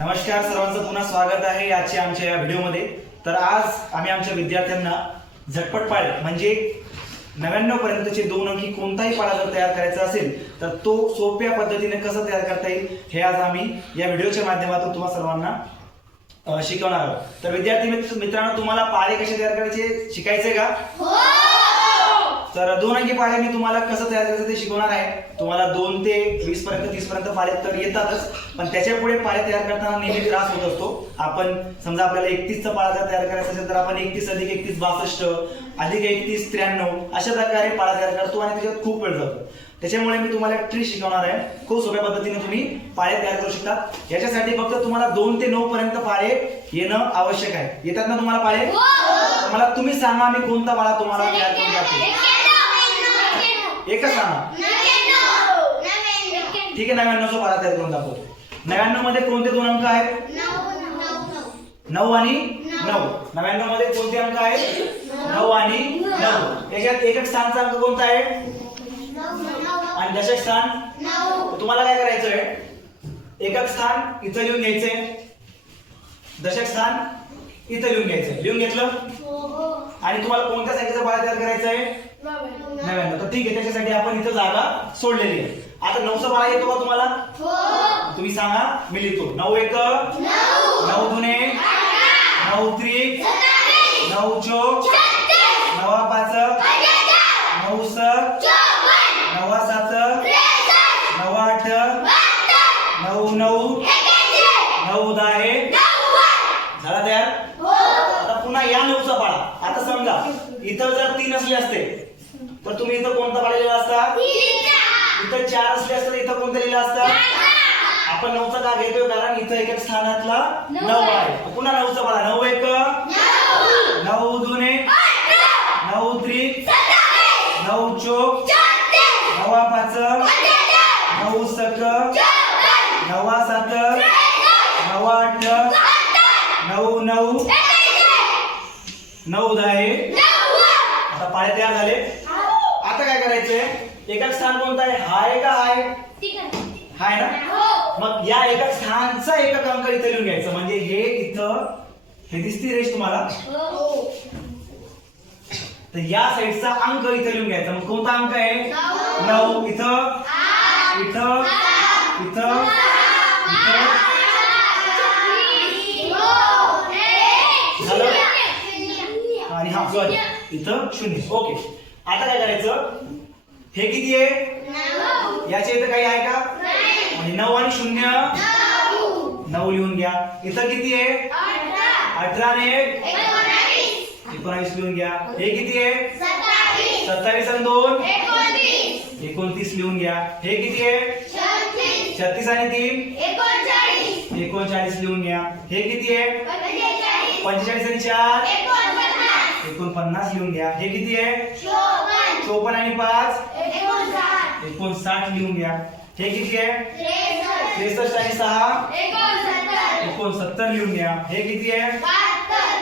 नमस्कार सर्वांचं पुन्हा स्वागत आहे आजच्या आमच्या या व्हिडिओमध्ये. तर आज आम्ही आमच्या विद्यार्थ्यांना झटपट पाळे म्हणजे नव्याण्णव पर्यंतचे दोन अंकी कोणताही पाळा जर तयार करायचा असेल तर तो सोप्या पद्धतीने कसं तयार करता येईल हे आज आम्ही या व्हिडिओच्या माध्यमातून तुम्हा सर्वांना शिकवणार आहोत. तर विद्यार्थी मित्र- मित्रांनो तुम्हाला पाळे कसे तयार करायचे शिकायचे का? हो! तर दोन अंकी पाढे मी. तुम्हाला कसं तयार करायचं ते शिकवणार आहे. तुम्हाला दोन ते वीस पर्यंत तीस पर्यंत पाढे तर येतातच. पण त्याच्या पुढे पाढे तयार करताना नेहमी त्रास होत असतो. आपण समजा आपल्याला एकतीसचा पाळा जर तयार करायचा असेल तर आपण एकतीस अधिक एकतीस बासष्ट अधिक एकतीस त्र्याण्णव अशा प्रकारे पाळा तयार करतो आणि त्याच्यात खूप वेळ जातो. त्याच्यामुळे मी तुम्हाला ट्रिक शिकवणार आहे. खूप सोप्या पद्धतीने तुम्ही पाळे तयार करू शकता. याच्यासाठी फक्त तुम्हाला दोन ते नऊ पर्यंत पाळे येणं आवश्यक आहे. येतात ना तुम्हाला पाळे? तर मला तुम्ही सांगा मी कोणता पाळा तुम्हाला तयार करून दाखवेन एकच सांगा. ठीक आहे नव्याण्णवचा पाढा तयार करून दाखवतो नव्याण्णवमध्ये कोणते दोन अंक आहेत? नऊ आणि नऊ. नव्याण्णवमध्ये कोणते अंक आहेत? नऊ आणि नऊ. याच्यात एकक स्थानचा अंक कोणता आहे? आणि दशक स्थान? तुम्हाला काय करायचं आहे एकक स्थान इथं लिहून घ्यायचंय. दशक स्थान इथं लिहून घ्यायचंय. लिहून घेतलं? आणि तुम्हाला कोणत्या संख्येचा पाढा तयार करायचा आहे नव्याण्णव. तर ठीक आहे त्याच्यासाठी आपण इथं जागा सोडलेली आहे. आता नऊचा पाढा येतो का तुम्हाला? तुम्ही सांगा मी लिहितो. नऊ एक नऊ. दुने नऊ त्रिक नऊ चोक नवा पाच नऊ स नवा सात नवा आठ नऊ नऊ नऊ दहा हे झाला तयार? आता पुन्हा या नऊचा पाळा आता समजा इथं जर तीन असले असते तर तुम्ही इथं कोणता पाळा लिहिला असता? इथं चार असले असते तर इथं कोणता लिहिला असता? आपण नऊचा का घेतोय? कारण इथं एक एक स्थानातला नऊ आहे. पुन्हा नऊचा पाळा नऊ एक. नऊ दुने नऊ त्रिक नऊ चोक. नवा पाच. नऊ सक. नवा सात. नवा आठ. नऊ नऊ. नऊ दहा आता पाळे तयार झाले. आता काय करायचंय? एकक स्थान कोणतं आहे? हा आहे. का हा आहे हा. आहे ना मग या एकक स्थानचा एकक अंक इथं लिहून घ्यायचं. म्हणजे हे इथं हे दिसती रेश तुम्हाला? तर या साईडचा अंक इथं लिहून घ्यायचा. मग कोणता अंक आहे? नऊ. इथं? इथं? इथं? इथं? आणि हा सॉरी इथं? शून्य. ओके. आता काय करायचं? हे किती आहे? याच्या इथं काही आहे का? म्हणजे नऊ आणि शून्य? नऊ. लिहून घ्या. इथं किती आहे? अठरा. आणि एक? एकोणावीस लिहून घ्या. हे किती आहे? सत्तावीस. आणि दोन? एकोणतीस. लिहून घ्या. हे किती आहे? छत्तीस. आणि तीन? एकोणचाळीस. लिहून घ्या. हे किती आहे? पंचेचाळीस. आणि चार? एकोणपन्नास. लिहून घ्या. हे किती आहे? चोपन्न आणि पाच? एकोणसाठ. लिहून घ्या. हे किती आहे? त्रेसष्ट. आणि सहा? एकोणसत्तर. लिहून घ्या. हे किती आहे?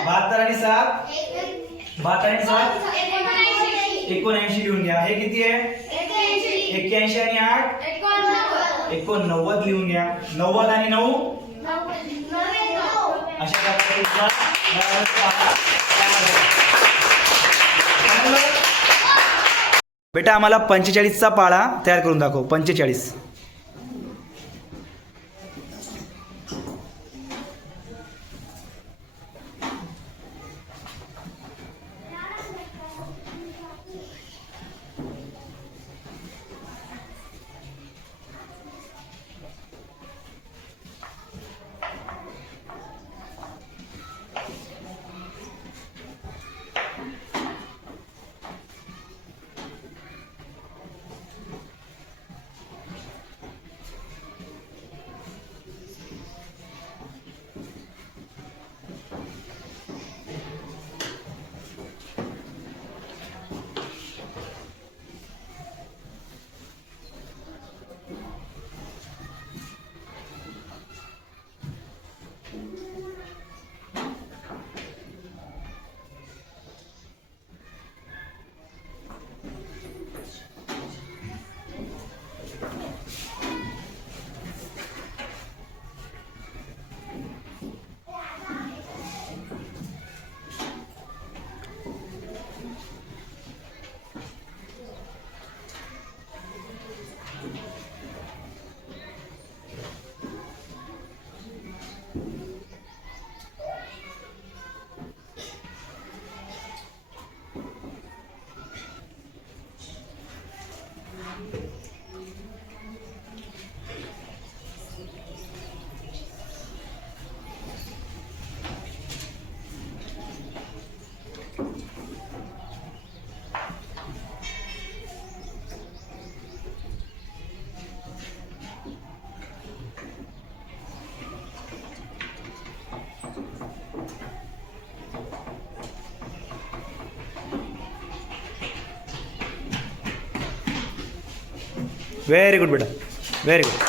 बहात्तर. आणि सात? बहात्तर आणि सात? एकोणऐंशी. लिहून घ्या. हे किती आहे? एक्क्याऐंशी. आणि आठ? एकोणनव्वद. लिहून घ्या. नव्वद आणि नऊ? अशा प्रकारे बेटा आम्हाला पंचेचाळीसचा पाळा तयार करून दाखव पंचेचाळीस. व्हेरी गुड बेटा. व्हेरी गुड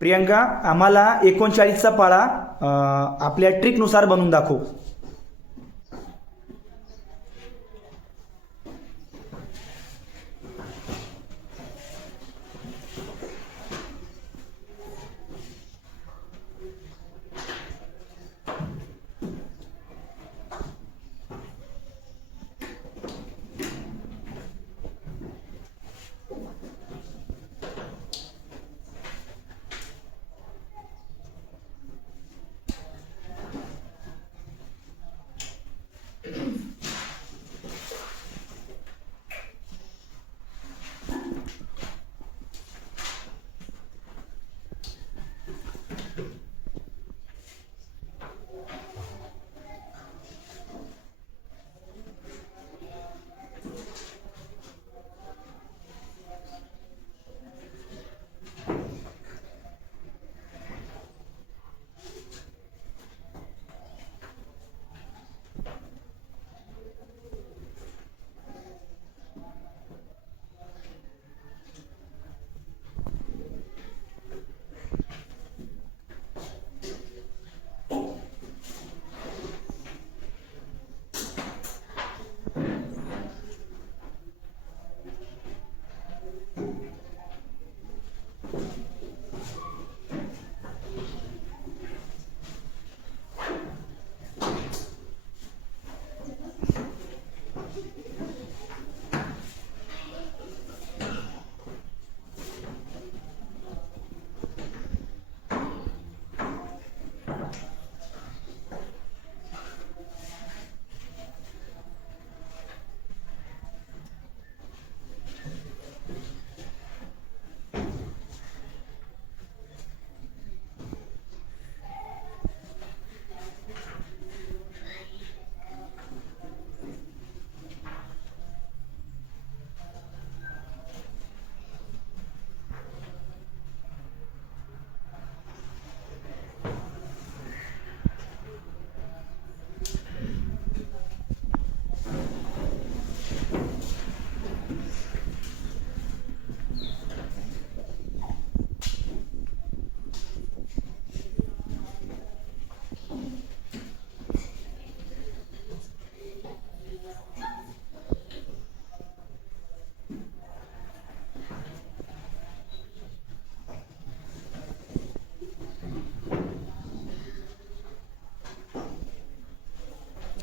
प्रियंका आम्हाला एकोणचाळीसचा पाळा आपल्या ट्रिकनुसार बनवून दाखव.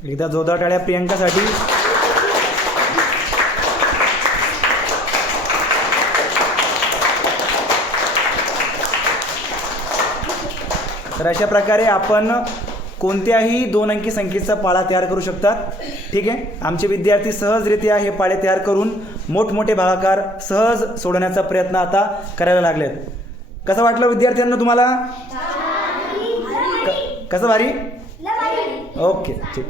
एकदा जोरदार टाळ्या प्रियंकासाठी. तर अशा प्रकारे आपण कोणत्याही दोन अंकी संख्येचा पाळा तयार करू शकतात. ठीक आहे? आमचे विद्यार्थी सहजरित्या हे पाळे तयार करून मोठमोठे भागाकार सहज सोडवण्याचा प्रयत्न आता करायला लागलेत. कसं वाटलं विद्यार्थ्यांना तुम्हाला? कसं भारी? ओके ठीक.